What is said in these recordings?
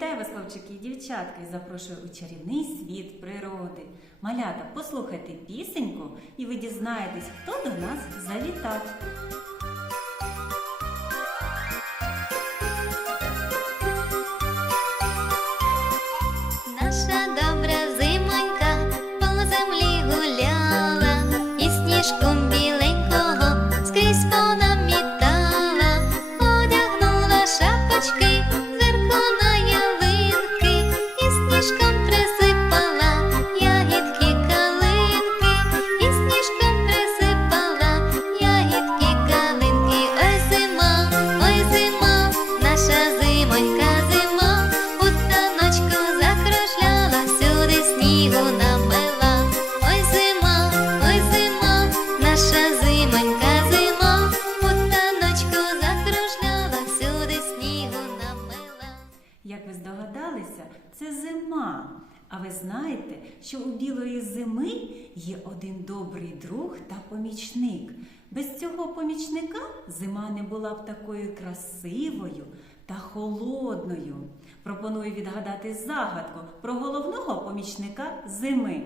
Вітаю вас, хлопчики і дівчатки, і запрошую у чарівний світ природи. Малята, послухайте пісеньку, і ви дізнаєтесь, хто до нас завітав. Здогадалися, це зима. А ви знаєте, що у білої зими є один добрий друг та помічник. Без цього помічника зима не була б такою красивою та холодною. Пропоную відгадати загадку про головного помічника зими.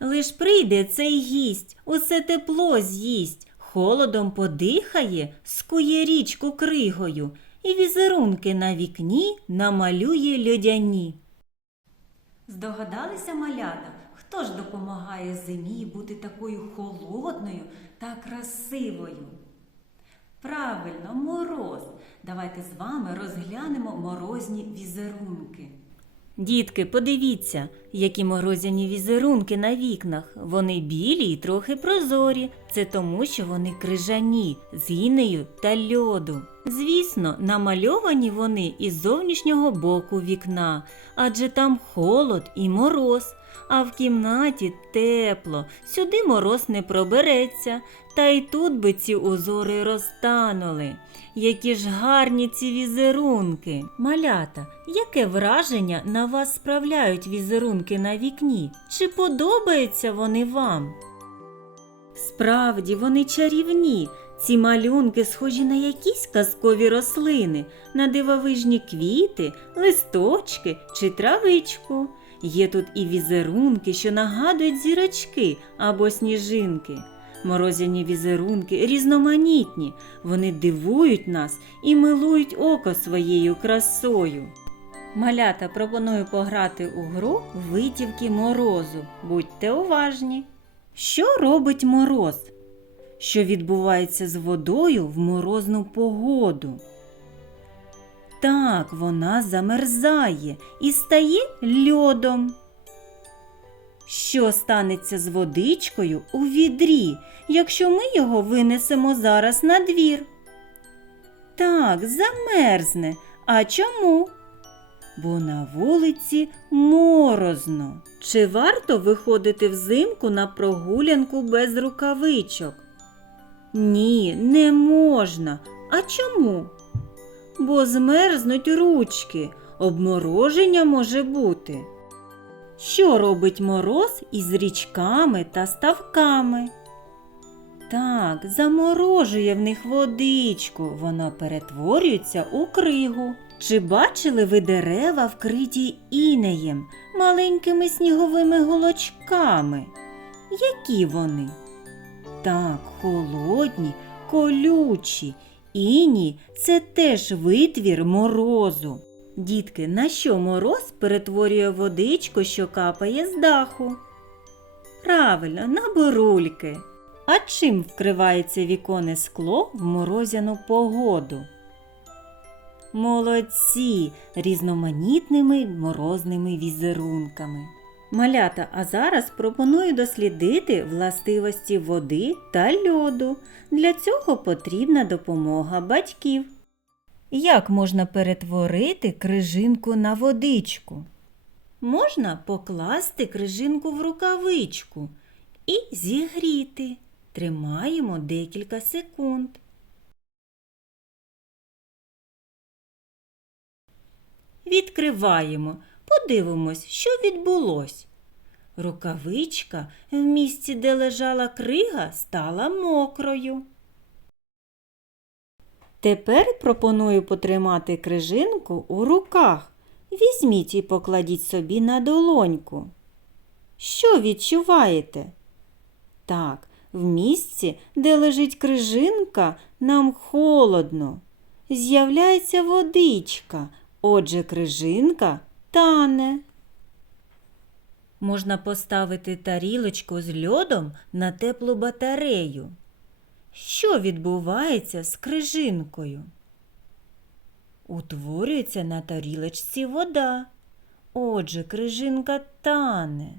Лиш прийде цей гість, усе тепло з'їсть, холодом подихає, скує річку кригою, і візерунки на вікні намалює льодяні. Здогадалися малята, хто ж допомагає зимі бути такою холодною та красивою? Правильно, мороз. Давайте з вами розглянемо морозні візерунки. Дітки, подивіться, які морозяні візерунки на вікнах. Вони білі і трохи прозорі. Це тому, що вони крижані, з інею та льоду. Звісно, намальовані вони із зовнішнього боку вікна, адже там холод і мороз, а в кімнаті тепло, сюди мороз не пробереться, та й тут би ці узори розтанули. Які ж гарні ці візерунки. Малята, яке враження на вас справляють візерунки на вікні? Чи подобаються вони вам? Справді, вони чарівні. Ці малюнки схожі на якісь казкові рослини, на дивовижні квіти, листочки чи травичку. Є тут і візерунки, що нагадують зірочки або сніжинки. Морозяні візерунки різноманітні, вони дивують нас і милують око своєю красою. Малята пропоную пограти у гру витівки морозу. Будьте уважні. Що робить мороз? Що відбувається з водою в морозну погоду? Так, вона замерзає і стає льодом. Що станеться з водичкою у відрі, якщо ми його винесемо зараз на двір? Так, замерзне. А чому? Бо на вулиці морозно. Чи варто виходити взимку на прогулянку без рукавичок? Ні, не можна. А чому? Бо змерзнуть ручки, обмороження може бути. Що робить мороз із річками та ставками? Так, заморожує в них водичку, вона перетворюється у кригу. Чи бачили ви дерева, вкриті інеєм, маленькими сніговими голочками? Які вони? Так, холодні, колючі. Іній це теж витвір морозу. Дітки, на що мороз перетворює водичку, що капає з даху? Правильно, на бурульки. А чим вкривається віконне скло в морозяну погоду? Молодці різноманітними морозними візерунками. Малята, а зараз пропоную дослідити властивості води та льоду. Для цього потрібна допомога батьків. Як можна перетворити крижинку на водичку? Можна покласти крижинку в рукавичку і зігріти. Тримаємо декілька секунд. Відкриваємо, подивимось, що відбулось. Рукавичка в місці, де лежала крига, стала мокрою. Тепер пропоную потримати крижинку у руках візьміть і покладіть собі на долоньку. Що відчуваєте? Так, в місці, де лежить крижинка, нам холодно. З'являється водичка, отже, крижинка тане. Можна поставити тарілочку з льодом на теплу батарею. Що відбувається з крижинкою? Утворюється на тарілочці вода. Отже, крижинка тане.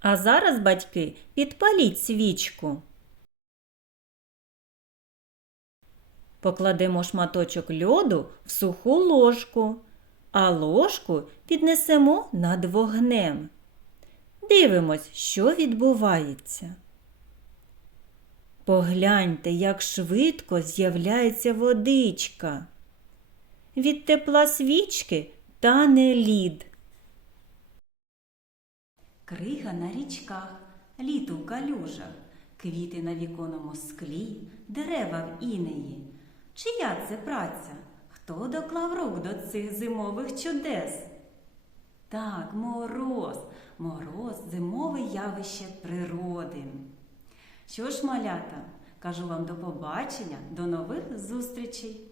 А зараз, батьки, підпаліть свічку. Покладемо шматочок льоду в суху ложку, а ложку піднесемо над вогнем. Дивимось, що відбувається. Погляньте, як швидко з'являється водичка. Від тепла свічки тане лід. Крига на річках, лід у калюжах, квіти на віконному склі, дерева в інеї. Чия це праця? Хто доклав рук до цих зимових чудес? Так, мороз, мороз зимове явище природи. Що ж, малята, кажу вам до побачення, до нових зустрічей!